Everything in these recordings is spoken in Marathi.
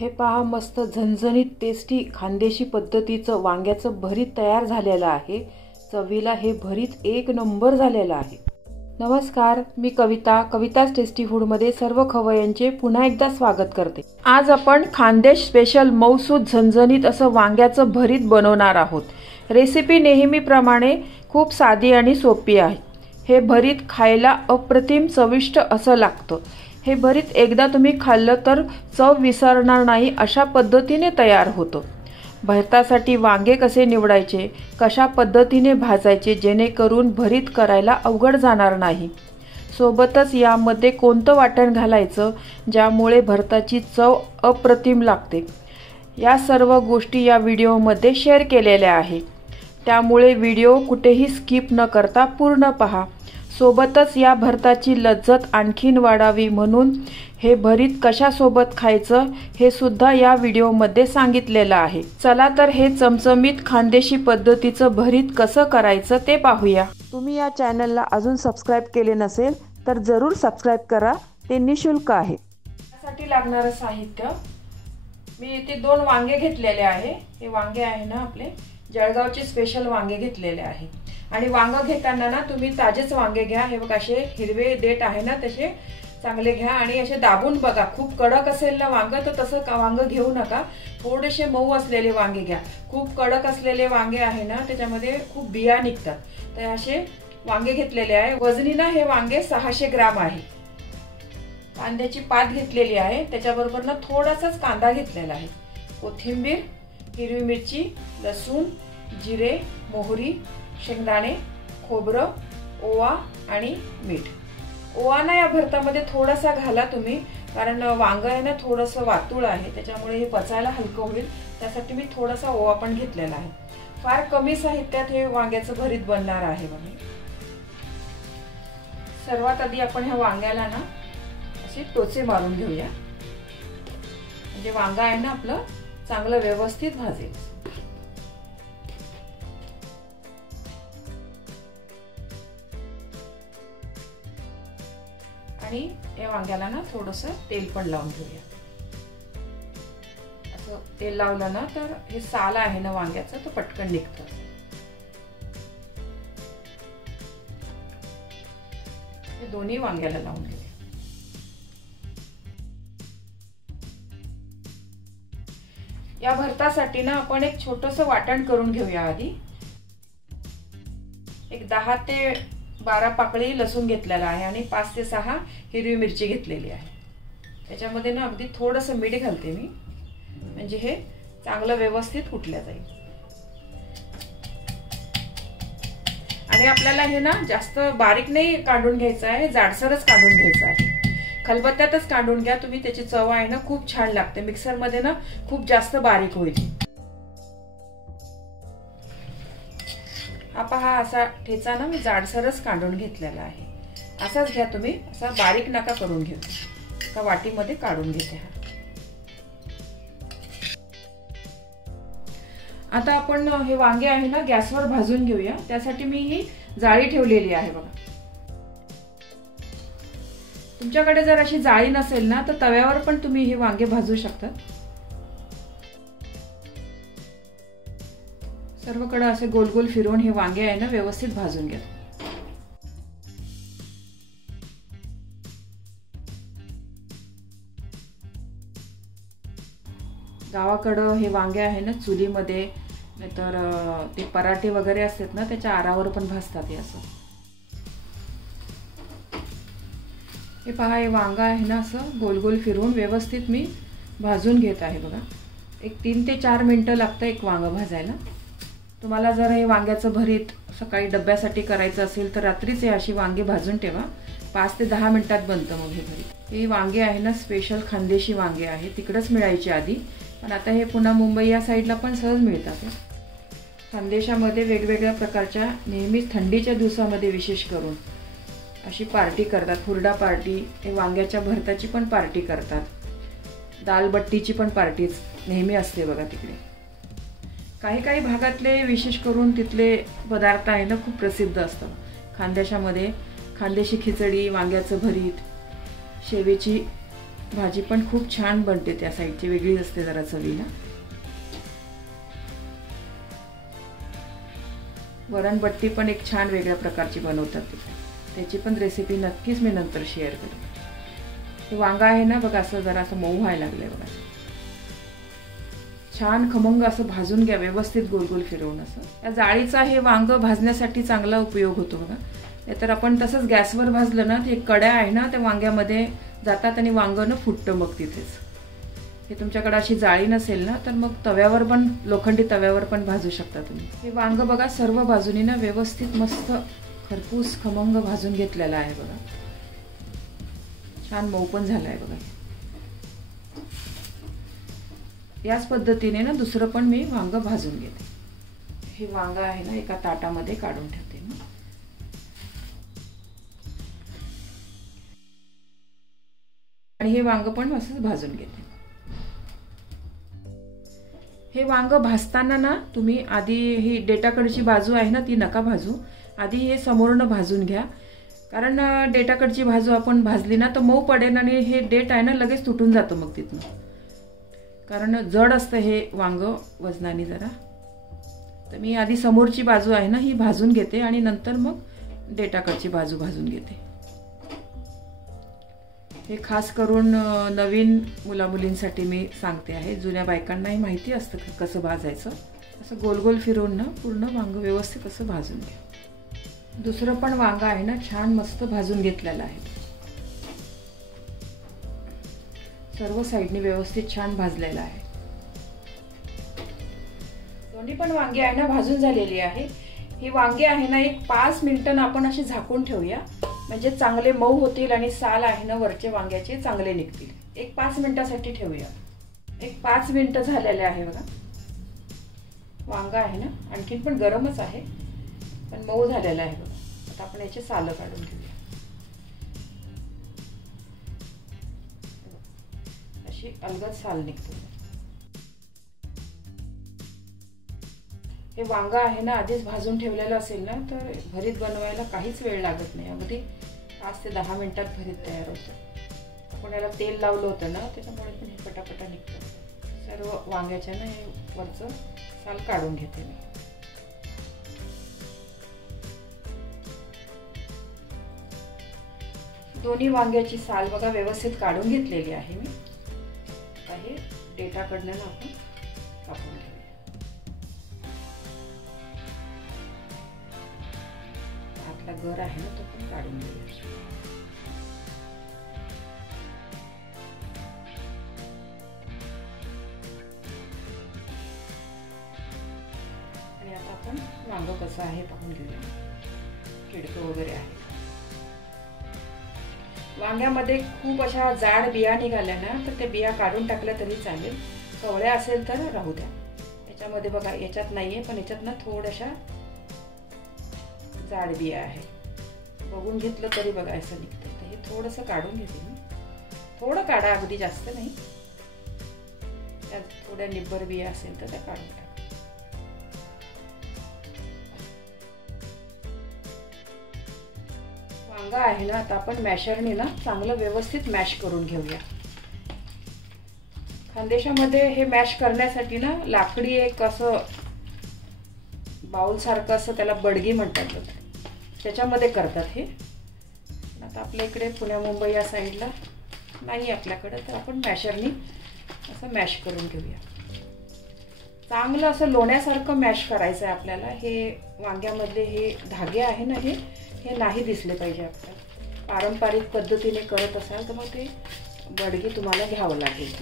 हे पहा, मस्त झणझणीत टेस्टी खानदेशी पद्धतीचं वांग्याचं भरीत तयार झालेलं आहे। चवीला हे भरीत एक नंबर झालेलं आहे। नमस्कार, मी कविता's टेस्टी फूड मध्ये सर्व खवय्यांचे पुन्हा एकदा स्वागत करते। आज आपण खानदेश स्पेशल मऊसूद झणझणीत असं वांग्याचं भरीत बनवणार आहोत। रेसिपी नेहमीप्रमाणे खूप साधी आणि सोपी आहे। हे भरीत खायला अप्रतिम चविष्ट असं लागतं। हे भरीत एकदा तुम्ही खाल्लं तर चव विसरणार नाही अशा पद्धतीने तयार होतं। भरतासाठी वांगे कसे निवडायचे, कशा पद्धतीने भाजायचे जेणेकरून भरीत करायला अवघड जाणार नाही। सोबतच यामध्ये कोणतं वाटण घालायचं ज्यामुळे भरताची चव अप्रतिम लागते, या सर्व गोष्टी या व्हिडिओमध्ये शेअर केलेल्या आहे। त्यामुळे व्हिडिओ कुठेही स्किप न करता पूर्ण पहा। सोबतच या भरताची लज्जत आणखीन वाढावी म्हणून हे भरीत कशासोबत खायचं हे सुद्धा या व्हिडिओमध्ये सांगितलेलं आहे। चला तर हे चमचमीत खानदेशी पद्धतीचं भरीत कसं करायचं ते पाहूया। तुम्ही या चॅनलला अजून सबस्क्राइब केले नसेल तर जरूर सबस्क्राइब करा, ते निशुल्क आहे। त्यासाठी लागणारं साहित्य, मी इथे 2 वांगे घेतलेले आहे। हे वांगे आहे ना आपले जळगावचे स्पेशल वांगे घेतलेले आहे। आणि वांग घेताना ना तुम्ही ताजेच वांगे घ्या। हे बघा असे हिरवे देठ आहे ना तसे चांगले घ्या आणि असे दाबून बघा। खूप कडक असेल ना वांग तर तसं वांग घेऊ नका, थोडेसे मऊ असलेले वांगे घ्या। खूप कडक असलेले वांगे आहे ना त्याच्यामध्ये खूप बिया निघतात, तर असे वांगे घेतलेले आहे। वजनी ना हे वांगे 600 ग्राम आहे। कांद्याची पात घेतलेली आहे, त्याच्याबरोबर ना थोडासाच कांदा घेतलेला आहे। कोथिंबीर, हिरवी मिरची, लसूण, जिरे, मोहरी, शेंगदाणे, खोबरं, ओवा आणि मीठ। ओवा ना या भरतामध्ये थोडासा घाला तुम्ही, कारण वांग आहे ना थोडंसं वातुळ आहे, त्याच्यामुळे हे पचायला हलकं होईल, त्यासाठी मी थोडासा ओवा पण घेतलेला आहे। फार कमी साहित्यात हे वांग्याचं भरीत बनणार आहे बघा। सर्वात आधी आपण ह्या वांग्याला ना असे टोचे मारून घेऊया, म्हणजे वांग आहे ना आपलं चांगलं व्यवस्थित भाजेल। आणि या वांग्याला ना थोडंसं तेल पण लावून घेऊया। असं तेल लावलं ना तर हे साल आहे ना वांग्याचं तो पटकन निघतं। हे दोन्ही वांग्याला लावून घेऊया। या भरतासाठी ना आपण एक छोटंसं वाटण करून घेऊया। आधी एक 10 ते 12 पाकळी लसूण घेतलेला आहे आणि 5 ते 6 हिरवी मिरची घेतलेली आहे। त्याच्यामध्ये ना अगदी थोडंसं मीठ घालते मी, म्हणजे हे चांगलं व्यवस्थित कुटलं जाईल। आणि आपल्याला हे ना जास्त बारीक नाही काढून घ्यायचं आहे, जाडसरच काढून घ्यायचं आहे। खलबत्त्यातच काढून घ्या तुम्ही, त्याची चव आहे ना खूप छान लागते। मिक्सर मध्ये ना खूप जास्त बारीक होईल। हा पहा, असा ठेचा ना मी जाडसरच काढून घेतलेला आहे। असाच घ्या तुम्ही, असा बारीक नका करून घेऊ। एका वाटीमध्ये काढून घेते हा। आता आपण हे वांगे आहे ना गॅसवर भाजून घेऊया। त्यासाठी मी ही जाळी ठेवलेली आहे बघा। तुमच्याकडे जर अशी जाळी नसेल ना तर तव्यावर पण तुम्ही हे वांगे भाजू शकता। सर्वकडे असे गोल गोल फिरवून हे वांगे आहे ना व्यवस्थित भाजून घ्या। गावाकडे हे वांगे आहे ना चुलीमध्ये, नाहीतर ते पराठे वगैरे असतात ना त्याच्या आरावर पण भाजतात हे असं। हे पहा, हे वांगा आहे ना असं गोल गोल फिरवून व्यवस्थित मी भाजून घेत आहे बघा। एक 3 ते 4 मिनिटं लागतं एक वांग भाजायला। तुम्हाला जर हे वांग्याचं भरीत सकाळी डब्यासाठी करायचं असेल तर रात्रीच हे अशी वांगे भाजून ठेवा, 5 ते 10 मिनिटात बनतं मग हे भरीत। हे वांगे आहे ना स्पेशल खानदेशी वांगे आहे, तिकडेच मिळायचे आधी, पण आता हे पुन्हा मुंबई या साईडला पण सहज मिळतात। खानदेशामध्ये वेगवेगळ्या प्रकारच्या नेहमीच थंडीच्या दिवसामध्ये विशेष करून अशी पार्टी करतात, हुरडा पार्टी, हे वांग्याच्या भरताची पण पार्टी करतात, दालबट्टीची पण पार्टी नेहमी असते बघा तिकडे। काही काही भागातले विशेष करून तिथले पदार्थ आहे ना खूप प्रसिद्ध असतात खानदेशामध्ये। खानदेशी खिचडी, वांग्याचं भरीत, शेवेची भाजी पण खूप छान बनते, त्या साईडची वेगळीच असते जरा चवीला. वरणबट्टी पण एक छान वेगळ्या प्रकारची बनवतात तिथे, त्याची पण रेसिपी नक्कीच मी नंतर शेअर करेन. हे वांगा आहे ना बघा, असं जरा असं मऊ व्हायला लागलंय बघा. छान खमंग असं भाजून घ्या व्यवस्थित, गोल गोल फिरवून. असं या जाळीचा हे वांग भाजण्यासाठी चांगला उपयोग होतो बघा. नाहीतर आपण तसंच गॅसवर भाजलं ना, ते कड्या आहे ना त्या वांग्यामध्ये जातात आणि वांग न फुटतं मग तिथेच. हे तुमच्याकडे अशी जाळी नसेल ना, तर मग तव्यावर पण, लोखंडी तव्यावर पण भाजू शकता तुम्ही. हे वांग बघा सर्व बाजूनी ना व्यवस्थित मस्त खरपूस खमंग भाजून घेतलेला आहे बघा. छान मऊ पण झालाय बघा. याच पद्धतीने ना दुसरं पण मी वांग भाजून घेते. हे वांग आहे ना एका ताटामध्ये काढून ठेवते मी. आणि हे वांग पण असंच भाजून घेते. हे वांग भाजताना ना तुम्ही आधी ही डेटाकडची बाजू आहे ना ती नका भाजू, आधी हे समोरनं भाजून घ्या. कारण डेटाकडची बाजू आपण भाजली ना तर मऊ पडेल आणि हे डेट आहे ना लगेच तुटून जातं मग तिथनं. कारण जड असतं हे वांग वजनाने जरा. तर मी आधी समोरची बाजू आहे ना ही भाजून घेते आणि नंतर मग डेटाकडची बाजू भाजून घेते. हे खास करून नवीन मुलामुलींसाठी मी सांगते आहे. जुन्या बायकांनाही माहिती असतं कसं भाजायचं. असं गोल गोल फिरवून ना पूर्ण वांग व्यवस्थित असं भाजून घ्या. दुसरं पण वांग आहे ना छान मस्त भाजून घेतलेलं आहे. सर्व साईडनी व्यवस्थित छान भाजलेलं आहे. दोन्ही पण वांगी आहे ना भाजून झालेली आहे. ही वांगी आहे ना एक 5 मिनिटं आपण अशी झाकून ठेवूया, म्हणजे चांगले मऊ होतील आणि साल आहे ना वरचे वांग्याचे चांगले निघतील. एक 5 मिनिटासाठी ठेवूया. एक 5 मिनिटं झालेले आहे बघा. वांग आहे ना आणखीन पण गरमच आहे, पण मऊ झालेला आहे बघा. आता आपण याचे साल काढून घेऊया. अशी अलगद साल निघते. हे वांग आहे ना आधीच भाजून ठेवलेलं असेल ना तर भरीत बनवायला काहीच वेळ लागत नाही. अगदी 5 ते 10 मिनिटात भरीत तयार होतं. आपण याला तेल लावलं होतं ना त्याच्यामुळे पण हे पटापटा निघतं. सर्व वांग्याच्या ना हे वरचं साल काढून घेते मी. दोन्ही वांग्याची साल बघा व्यवस्थित काढून घेतलेली आहे मी. आता हे डेटाकडनं आपण कापून घेऊया. आतला गर आहे ना तो पण काढून घेऊया. आणि आता आपण वांग कसं आहे पाहून घेऊया. किडकं वगैरे आहे. वांग्यामध्ये खूप अशा जाड बिया निघाल्या ना तर त्या बिया काढून टाकल्या तरी चालेल. कवळ्या असेल तर राहू द्या. याच्यामध्ये बघा याच्यात नाहीये पण याच्यात ना थोड्याशा जाड बिया आहे. बघून घेतलं तरी बघा असं निघतं. तर हे थोडंसं काढून घेते मी. थोडं काढा, अगदी जास्त नाही. त्यात थोड्या निब्बर बिया असेल तर त्या काढून टाका. वांग आहे ना आता आपण मॅशरने ना चांगलं व्यवस्थित मॅश करून घेऊया. खानदेशामध्ये हे मॅश करण्यासाठी ना लाकडी एक असं बाउल सारखं असं त्याला बडगी म्हणतात, त्याच्यामध्ये करतात हे. आता आपल्या इकडे पुण्या मुंबई या साईडला नाही आपल्याकडे, तर आपण मॅशरने असं मॅश करून घेऊया. चांगलं असं लोण्यासारखं मॅश करायचं आहे आपल्याला. हे वांग्यामधले हे धागे आहे ना हे नाही दिसले पाहिजे. आपल्याला पारंपरिक पद्धतीने करत असाल तर मग ते बडगी तुम्हाला घ्यावं लागेल.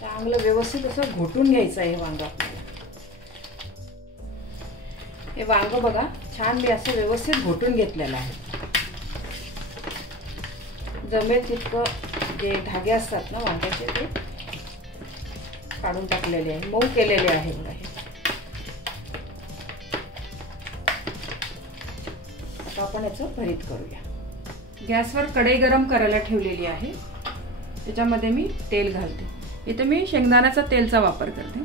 चांगलं व्यवस्थित असं घोटून घ्यायचं आहे हे वांग आपल्याला. हे वांग बघा छान मी असं व्यवस्थित घोटून घेतलेलं आहे. जमेल तितकं जे धागे असतात ना वांग्याचे ते काढून टाकलेले आहे, मऊ केलेले आहे बघा हे. आता आपण याचं भरीत करूया. गॅसवर कढई गरम करायला ठेवलेली आहे. त्याच्यामध्ये मी तेल घालते. इथे मी शेंगदाण्याचा तेलचा वापर करते.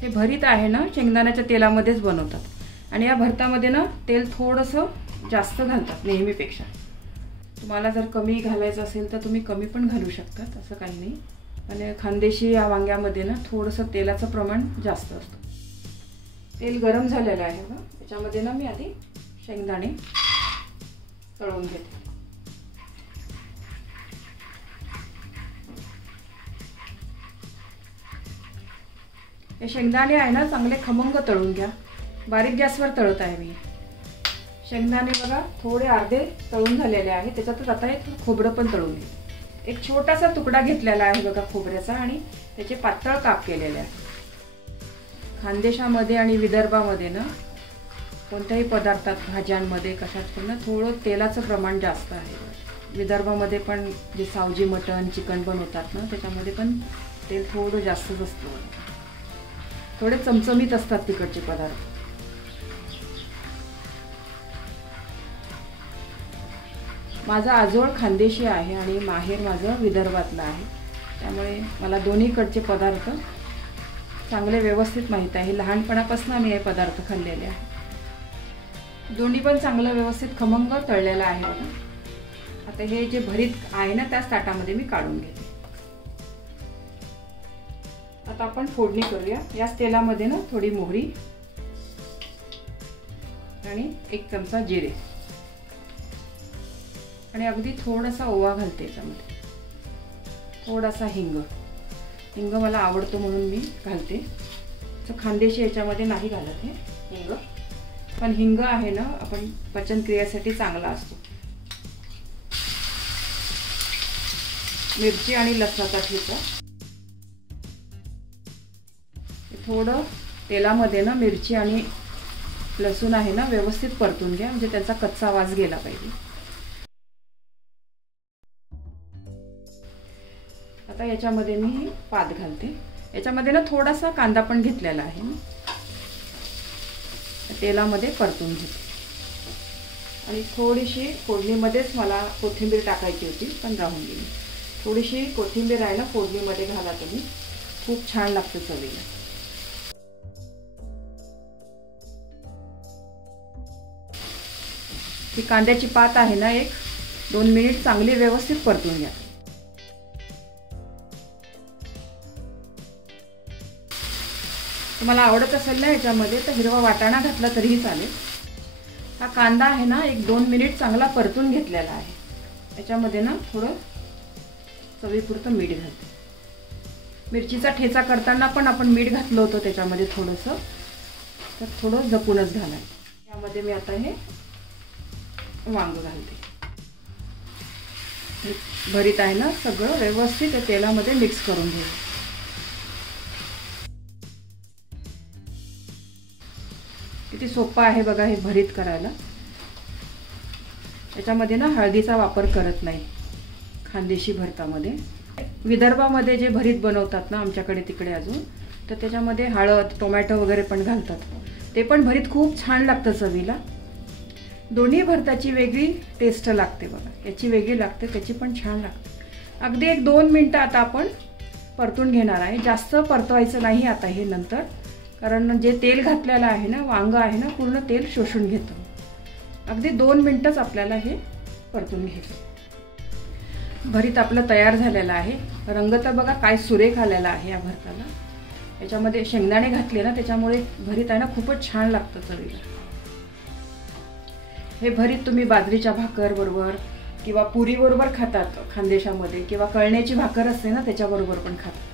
हे भरीत आहे ना शेंगदाण्याच्या तेलामध्येच बनवतात आणि या भरतामध्ये ना तेल थोडंसं जास्त घालतात नेहमीपेक्षा. तुम्हाला जर कमी घालायचं असेल तर तुम्ही कमी पण घालू शकतात, असं काही नाही. पण खानदेशी या वांग्यामध्ये ना थोडंसं तेलाचं प्रमाण जास्त असतं. तेल गरम झालेलं आहे बघा. याच्यामध्ये ना मी आधी शेंगदाणे तळून घेते. हे शेंगदाणे आहे ना चांगले खमंग तळून घ्या. बारीक गॅसवर तळत आहे मी. शेंगदाणे बघा थोडे अर्धे तळून झालेले आहे. त्याच्यातच आता एक खोबरं पण तळून घे. एक छोटासा तुकडा घेतलेला आहे बघा खोबऱ्याचा आणि त्याचे पातळ काप केलेले आहे. खानदेशामध्ये आणि विदर्भामध्ये ना कोणत्याही पदार्थात, भाज्यांमध्ये, कशात पण ना थोडं तेलाचं प्रमाण जास्त आहे. विदर्भामध्ये पण जे सावजी मटण, चिकन बनवतात ना त्याच्यामध्ये पण तेल थोडं जास्तच असतं. थोडे चमचमीत असतात तिकडचे पदार्थ. माझा आजोळ खानदेशी आहे आणि माहेर माझं विदर्भातलं आहे. त्यामुळे मला दोन्हीकडचे पदार्थ चांगले व्यवस्थित माहीत आहे. लहानपणापासून मी हे पदार्थ खाल्लेले आहे. दोन्ही पण चांगलं व्यवस्थित खमंग तळलेलं आहे बघा. आता हे जे भरीत आहे ना त्याच ताटामध्ये मी काढून घेते. आता आपण फोडणी करूया. याच तेलामध्ये ना थोडी मोहरी आणि 1 चमचा जिरे आणि अगदी थोडासा ओवा घालते. याच्यामध्ये थोडासा हिंग. हिंग मला आवडतो म्हणून मी घालते. तर खानदेशी याच्यामध्ये नाही घालत हे हिंग. पण हिंग आहे ना आपण पचनक्रियेसाठी चांगला असतो. मिरची आणि लसणाचा ठेचा. थोडं तेलामध्ये ना मिरची आणि लसूण आहे ना व्यवस्थित परतून घ्या, म्हणजे त्याचा कच्चा वास गेला पाहिजे. आता याच्यामध्ये मी पात घालते. याच्यामध्ये ना थोडासा कांदा पण घेतलेला आहे. तेलामध्ये परतून घेते आणि थोडीशी फोडणीमध्येच मला कोथिंबीर टाकायची होती पण राहून गेली. थोडीशी कोथिंबीर आहे ना फोडणीमध्ये घाला तुम्ही, खूप छान लागतं चवीला. ही कांद्याची पात आहे ना 1-2 मिनिट चांगली व्यवस्थित परतून घ्या. तुम्हाला आवडत असेल ना याच्यामध्ये तर हिरवा वाटाणा घातला तरीही चालेल. हा कांदा आहे ना 1-2 मिनिट चांगला परतून घेतलेला आहे. याच्यामध्ये ना थोडं चवीपुरतं मीठ घालते. मिरचीचा ठेचा करताना पण आपण मीठ घातलं होतं त्याच्यामध्ये थोडंसं, तर थोडं जपूनच घालायचं. यामध्ये मी आता हे वांग घालते. भरीत आहे ना सगळं व्यवस्थित तेलामध्ये मिक्स करून घे. किती सोपं आहे बघा हे भरीत करायला. याच्यामध्ये ना हळदीचा वापर करत नाही खानदेशी भरतामध्ये. विदर्भामध्ये जे भरीत बनवतात ना आमच्याकडे तिकडे अजून, तर त्याच्यामध्ये हळद, टोमॅटो वगैरे पण घालतात. ते पण भरीत खूप छान लागतं चवीला. दोन्ही भरताची वेगळी टेस्ट लागते बघा. याची वेगळी लागते, त्याची पण छान लागते. अगदी 1-2 मिनटं आता आपण परतून घेणार आहे. जास्त परतवायचं नाही आता हे नंतर, कारण जे तेल घातलेलं आहे ना, वांग आहे ना पूर्ण तेल शोषून घेतं. अगदी 2 मिनटंच आपल्याला हे परतून घ्यायचं. भरीत आपलं तयार झालेलं आहे. रंग तर बघा काय सुरेख आलेला आहे या भरताला. याच्यामध्ये शेंगदाणे घातले ना त्याच्यामुळे भरीत आहे ना खूपच छान लागतं चवीला. हे भरीत तुम्ही बाजरीच्या भाकर बरोबर किंवा पुरी बरोबर खातात खानदेशामध्ये, किंवा कळण्याची भाकर असते ना त्याच्याबरोबर पण खातात.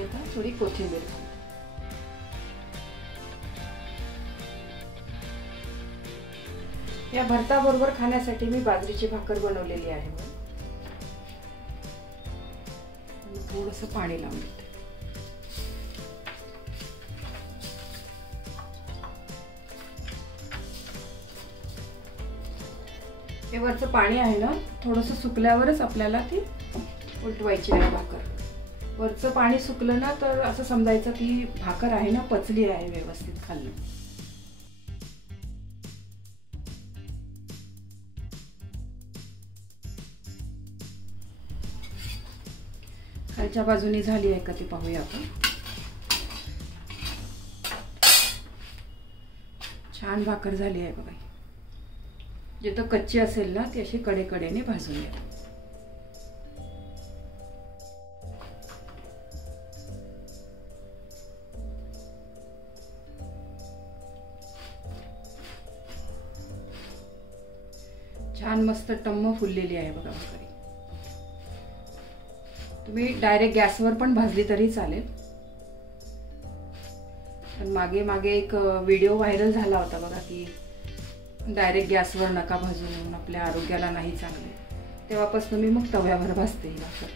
आता थोडी कोथिंबीर. या भरताबरोबर खाण्यासाठी मी बाजरीची भाकर बनवलेली आहे. थोडंसं पाणी लावून देते. हे वरचं पाणी आहे ना थोडंसं सुकल्यावरच आपल्याला ती उलटवायची आहे भाकर. वरचं पाणी सुकलं ना तर असं समजायचं की भाकर आहे ना पचली आहे व्यवस्थित खाल्ली. खालच्या बाजूने झाली आहे का ती पाहूया आपण. छान भाकर झाली आहे बघा. जिथं कच्ची असेल ना ती अशी कडेकडेने भाजून घ्या. छान मस्त टम्म फुललेली आहे बघा भाकरी. तुम्ही डायरेक्ट गॅसवर पण भाजली तरी चालेल. पण मागे एक व्हिडिओ व्हायरल झाला होता बघा की डायरेक्ट गॅसवर नका भाजू म्हणून, आपल्या आरोग्याला नाही चांगले. तेव्हापासून मी मग तव्यावर भाजते ही भाकर.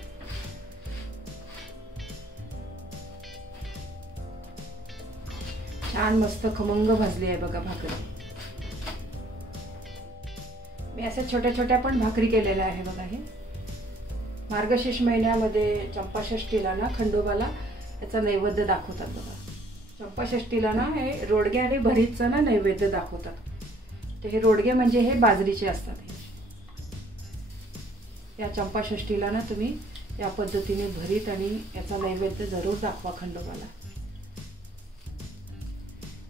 छान मस्त खमंग भाजली आहे बघा भाकर. मी अशा छोट्या छोट्या पण भाकरी केलेल्या आहे बघा. हे मार्गशीर्ष महिन्यामध्ये चंपाषष्ठीला ना खंडोबाला याचा नैवेद्य दाखवतात बघा. चंपाषष्ठीला ना हे रोडगे आणि भरीतचं ना नैवेद्य दाखवतात. ते हे रोडगे म्हणजे हे बाजरीचे असतात. या चंपाषष्ठीला ना तुम्ही या पद्धतीने भरीत आणि याचा नैवेद्य जरूर दाखवा खंडोबाला.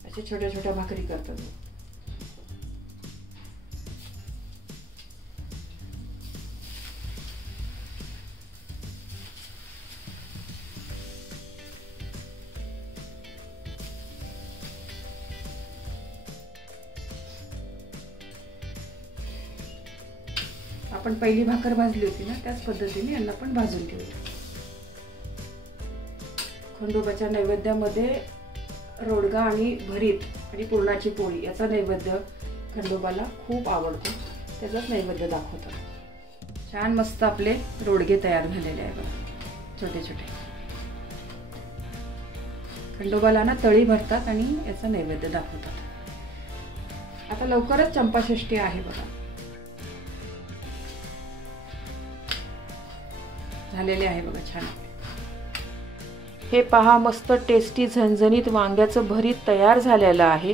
अशा छोट्या छोट्या भाकरी करतात. आपण पहिली भाकर भाजली होती ना त्याच पद्धतीने यांना पण भाजून घेऊया. खंडोबाच्या नैवेद्यामध्ये रोडगा आणि भरीत आणि पुरणाची पोळी याचा नैवेद्य खंडोबाला खूप आवडतो. त्याचाच नैवेद्य दाखवतात. छान मस्त आपले रोडगे तयार झालेले आहे बघा छोटे छोटे. खंडोबाला ना तळी भरतात आणि याचा नैवेद्य दाखवतात. आता लवकरच चंपाषष्ठी आहे बघा. झालेले आहे बघा छान. हे पहा मस्त टेस्टी झणझणीत वांग्याचं भरीत तयार झालेलं आहे.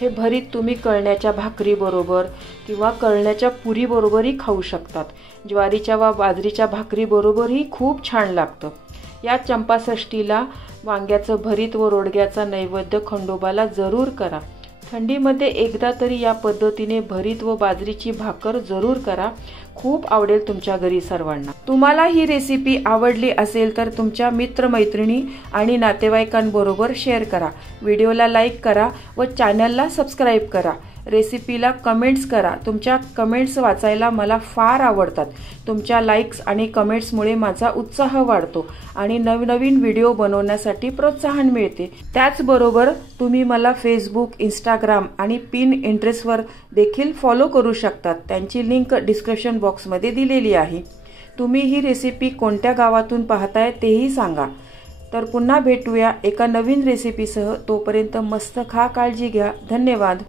हे भरीत तुम्ही कळण्याच्या भाकरी बरोबर किंवा कळण्याच्या पुरी बरोबरही खाऊ शकतात. ज्वारीच्या वा बाजरीच्या भाकरी बरोबरही खूप छान लागतं. या चंपाषष्ठीला वांग्याचं भरीत व रोडग्याचा नैवेद्य खंडोबाला जरूर करा. थंडीमध्ये एकदा तरी या पद्धतीने भरीत व बाजरीची भाकर जरूर करा. खूप आवडेल तुमच्या घरी सर्वांना. तुम्हाला ही रेसिपी आवडली असेल तर तुमच्या मित्रमैत्रिणी आणि नातेवाईकांबरोबर शेअर करा. व्हिडिओला लाईक करा व चॅनलला सबस्क्राईब करा. रेसिपीला कमेंट्स करा. तुमच्या कमेंट्स वाचायला मला फार आवडतात. तुमच्या लाईक्स आणि कमेंट्समुळे माझा उत्साह वाढतो आणि नवनवीन व्हिडिओ बनवण्यासाठी प्रोत्साहन मिळते. त्याचबरोबर तुम्ही मला फेसबुक, इंस्टाग्राम आणि पिनट्रेस्टवर देखील फॉलो करू शकतात. त्यांची लिंक डिस्क्रिप्शन बॉक्समध्ये दिलेली आहे. तुम्ही ही रेसिपी कोणत्या गावातून पाहताय तेही सांगा. तर पुन्हा भेटूया एका नवीन रेसिपीसह. तोपर्यंत मस्त खा, काळजी घ्या. धन्यवाद.